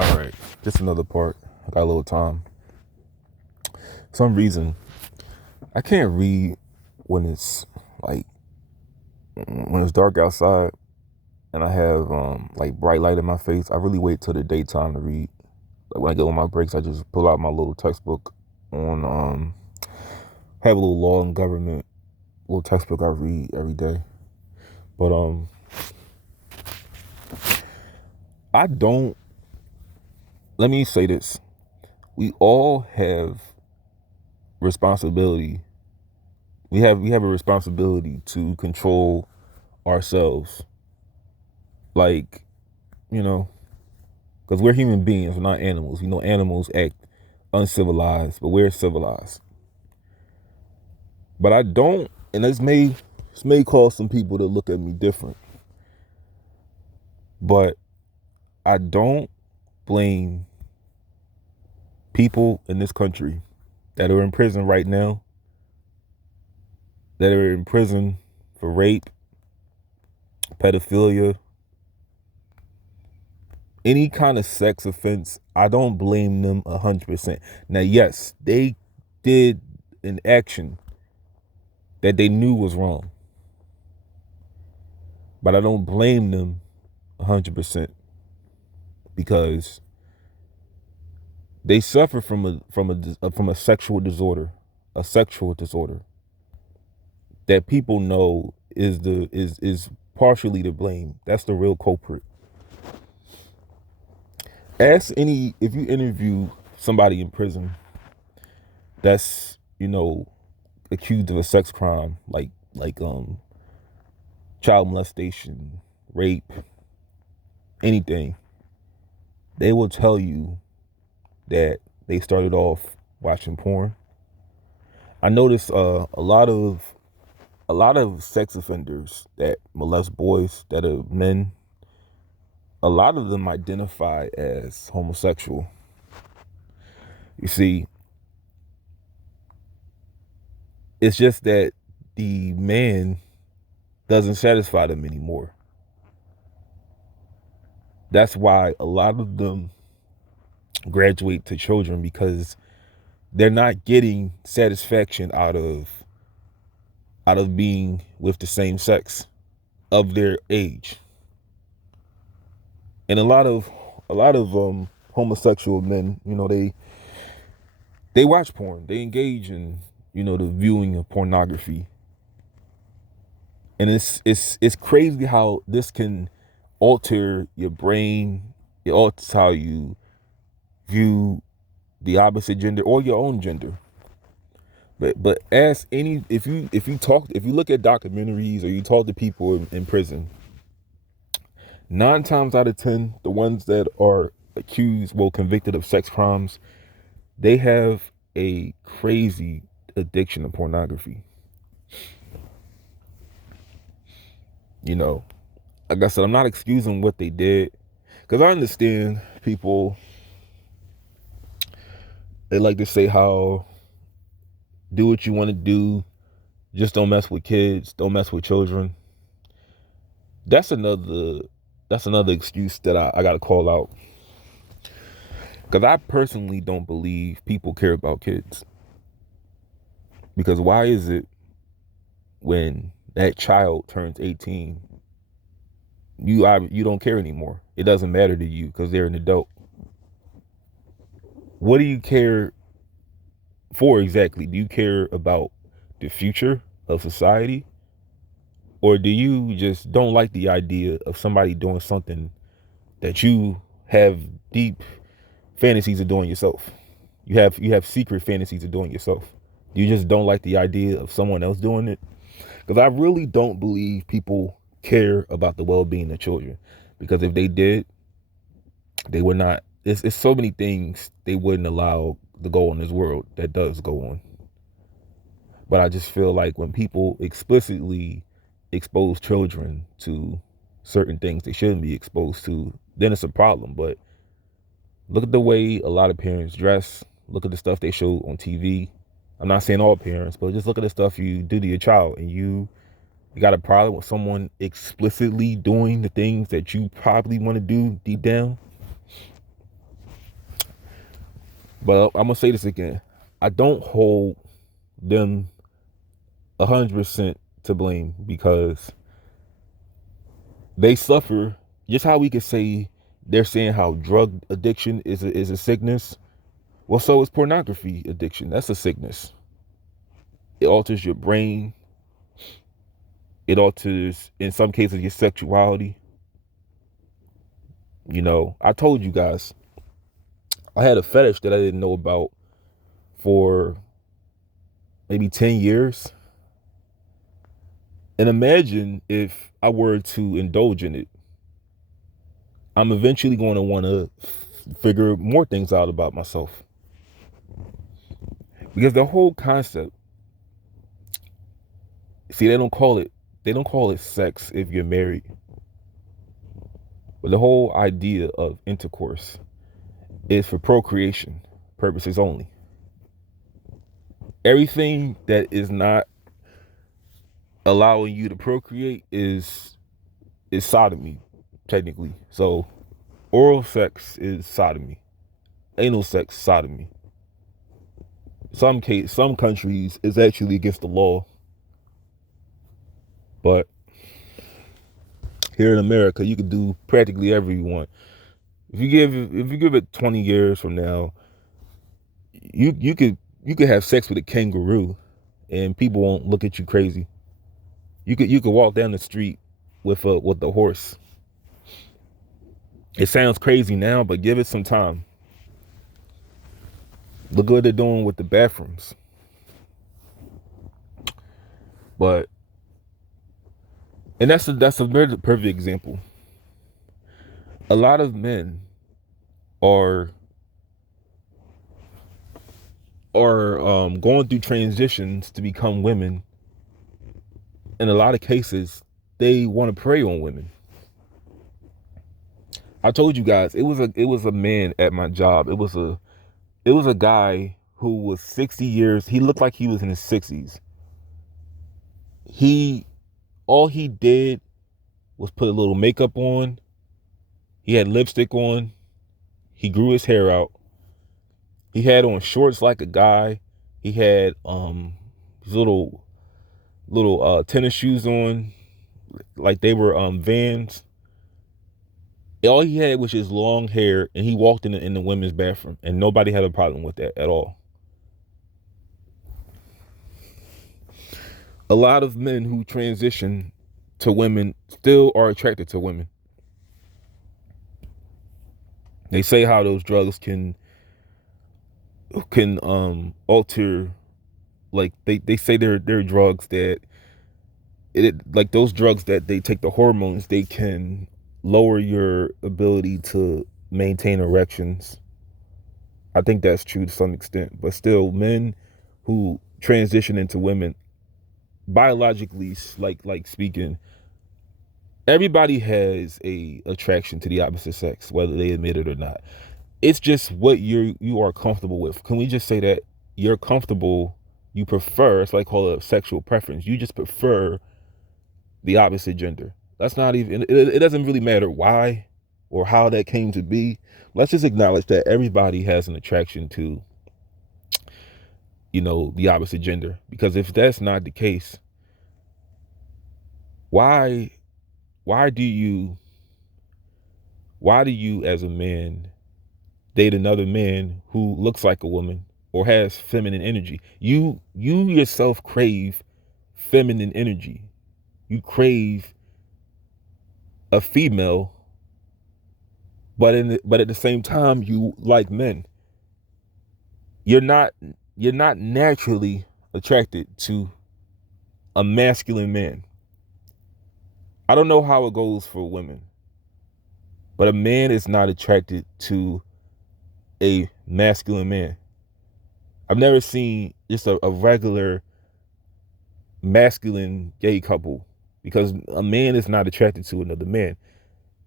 All right, just another part. I got a little time. For some reason, I can't read when it's like when it's dark outside and I have like bright light in my face. I really wait till the daytime to read. Like when I get on my breaks, I just pull out my little textbook on have a little law and government little textbook I read every day. But I don't. Let me say this: we all have responsibility. We have a responsibility to control ourselves, like, you know, because we're human beings, we're not animals. Animals act uncivilized, but we're civilized. But I don't, and this may cause some people to look at me different, but I don't blame people in this country that are in prison right now, that are in prison for rape, pedophilia, any kind of sex offense. I don't blame them 100%. Now, yes, they did an action that they knew was wrong, but I don't blame them 100% because they suffer from a sexual disorder that people know is partially to blame. That's the real culprit. If you interview somebody in prison that's accused of a sex crime like child molestation, rape, anything, they will tell you that they started off watching porn. I notice a lot of sex offenders that molest boys that are men, a lot of them identify as homosexual. You see, it's just that the man doesn't satisfy them anymore. That's why a lot of them graduate to children, because they're not getting satisfaction out of being with the same sex of their age. And a lot of homosexual men, they watch porn. They engage in, the viewing of pornography. And it's crazy how this can alter your brain. It alters how you view the opposite gender or your own gender. But as any if you look at documentaries or you talk to people in prison, 9 times out of 10, the ones that are convicted of sex crimes, they have a crazy addiction to pornography. Like I said, I'm not excusing what they did, because I understand people, they like to say how do what you want to do, just don't mess with kids, don't mess with children. That's another excuse that I gotta call out, because I personally don't believe people care about kids. Because why is it when that child turns 18, you don't care anymore? It doesn't matter to you because they're an adult. What do you care for exactly? Do you care about the future of society? Or do you just don't like the idea of somebody doing something that you have deep fantasies of doing yourself? You have secret fantasies of doing yourself. You just don't like the idea of someone else doing it? Because I really don't believe people care about the well-being of children. Because if they did, they would not. It's so many things they wouldn't allow to go on this world that does go on. But I just feel like when people explicitly expose children to certain things they shouldn't be exposed to, then it's a problem. But look at the way a lot of parents dress. Look at the stuff they show on TV. I'm not saying all parents, but just look at the stuff you do to your child, and you got a problem with someone explicitly doing the things that you probably want to do deep down. But I'm gonna say this again. I don't hold them 100% to blame because they suffer just how we could say they're saying how drug addiction is a sickness. Well, so is pornography addiction. That's a sickness. It alters your brain. It alters, in some cases, your sexuality. You know, I told you guys I had a fetish that I didn't know about for maybe 10 years. And imagine if I were to indulge in it. I'm eventually going to want to figure more things out about myself. Because the whole concept, see, they don't call it sex if you're married. But the whole idea of intercourse is for procreation purposes only. Everything that is not allowing you to procreate is sodomy, technically. So oral sex is sodomy. Anal sex, sodomy. Some countries is actually against the law. But here in America, you can do practically whatever you want. If you give it 20 years from now, you could have sex with a kangaroo and people won't look at you crazy. You could walk down the street with a horse. It sounds crazy now, but give it some time. Look what they're doing with the bathrooms. But and that's a very perfect example. A lot of men are going through transitions to become women. In a lot of cases, they want to prey on women. I told you guys it was a man at my job. It was a guy who was 60 years. He looked like he was in his 60s. He all he did was put a little makeup on. He had lipstick on. He grew his hair out. He had on shorts like a guy. He had his little tennis shoes on, like they were Vans. All he had was his long hair, and he walked in the women's bathroom, and nobody had a problem with that at all. A lot of men who transition to women still are attracted to women. They say how those drugs can alter, like they say they're drugs that like those drugs that they take the hormones, they can lower your ability to maintain erections. I think that's true to some extent, but still, men who transition into women, biologically, like speaking, everybody has a attraction to the opposite sex, whether they admit it or not. It's just what you are comfortable with. Can we just say that you're comfortable? You prefer. It's like call it a sexual preference. You just prefer the opposite gender. That's not even. It doesn't really matter why or how that came to be. Let's just acknowledge that everybody has an attraction to, the opposite gender. Because if that's not the case, why why do you why do you as a man date another man who looks like a woman or has feminine energy? You yourself crave feminine energy. You crave a female, but at the same time you like men. You're not naturally attracted to a masculine man. I don't know how it goes for women, but a man is not attracted to a masculine man. I've never seen just a regular masculine gay couple, because a man is not attracted to another man.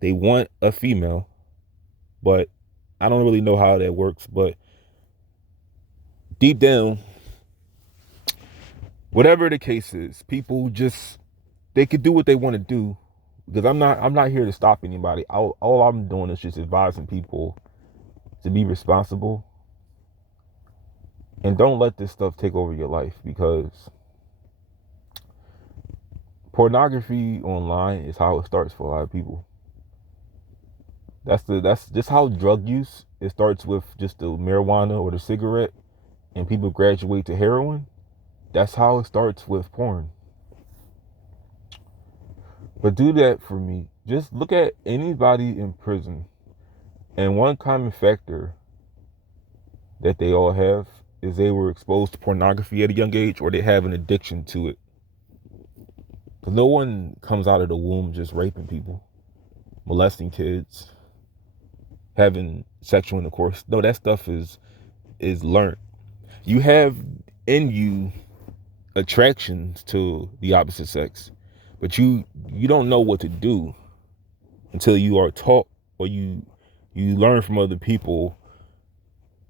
They want a female, but I don't really know how that works. But deep down, whatever the case is, people just, they could do what they want to do, because I'm not here to stop anybody. All I'm doing is just advising people to be responsible. And don't let this stuff take over your life, because pornography online is how it starts for a lot of people. That's just how drug use, it starts with just the marijuana or the cigarette, and people graduate to heroin. That's how it starts with porn. But do that for me. Just look at anybody in prison, and one common factor that they all have is they were exposed to pornography at a young age, or they have an addiction to it. But no one comes out of the womb just raping people, molesting kids, having sexual intercourse. No, that stuff is learned. You have in you attractions to the opposite sex, but you don't know what to do until you are taught, or you learn from other people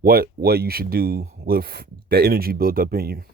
what you should do with that energy built up in you.